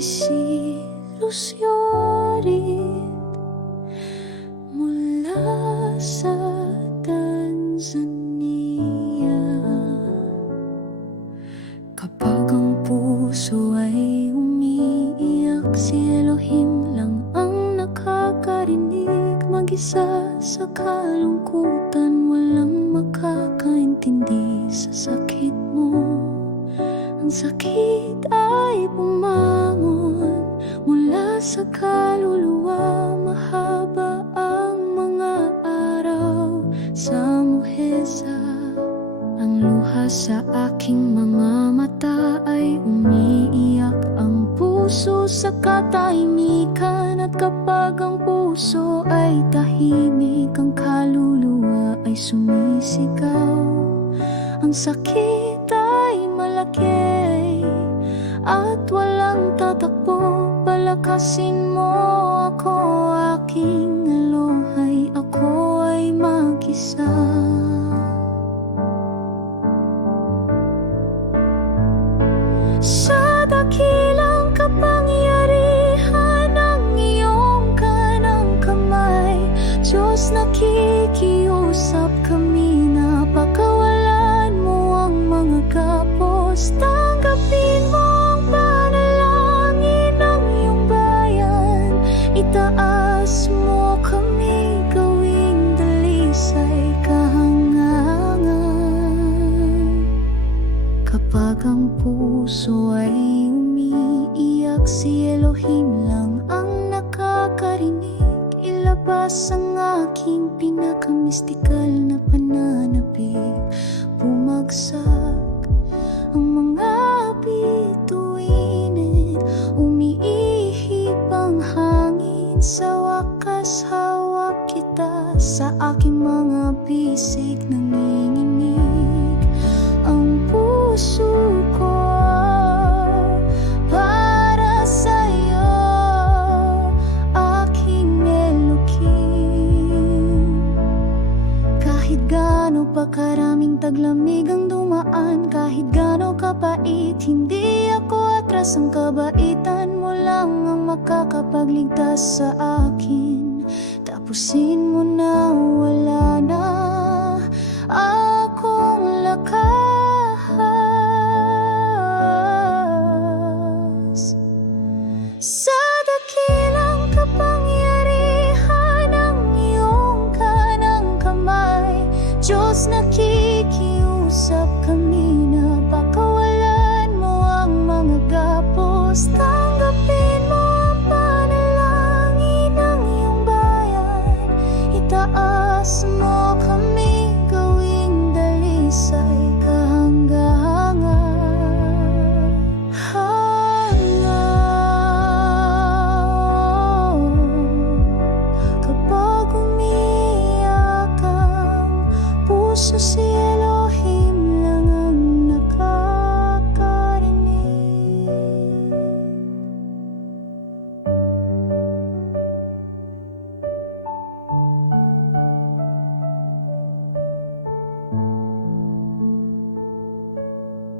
Sumisilusyorit mula sa Tanzania. Kapag ang puso ay umiiyak, si Elohim lang ang nakakarinig. Mag-isa sa kalungkutan, walang makakaintindi sa sakit mo. Ang sakit ay bumangon mula sa kaluluwa. Mahaba ang mga araw sa muhesa. Ang luha sa aking mga mata ay umiiyak. Ang puso sa katahimikan, at kapag ang puso ay tahimik, ang kaluluwa ay sumisigaw. Ang sakit ay malaki at walang tatakbo. Palakasin mo ako, aking alohay, ako ay mag-isa. Sa dakilang kapangyarihan ng iyong kanang kamay, Diyos, nakikiusap kami na pakawalan mo ang mga kapos. Tanggapin mo ang panalangin ng iyong bayan. Itaas mo kami, gawing dalisay kahangahan. Kapag ang puso ay umiiyak, si Elohim lang ang nakakarinig. Ilabas ang aking pinakamistikal na pananabik. Bumagsak ang mga bituin, umiihip ang hangin. Sa wakas hawak kita, sa aking mga bisig nanginginig. Ang puso ko para sa'yo, aking Elohim. Kahit gaano pa karaming taglamig ang dumaan, kahit gaano kapait, hindi ako atras. Ang kabaitan mo lang ang makakapagligtas sa akin. Tapusin mo na, wala na akong lakas. Sa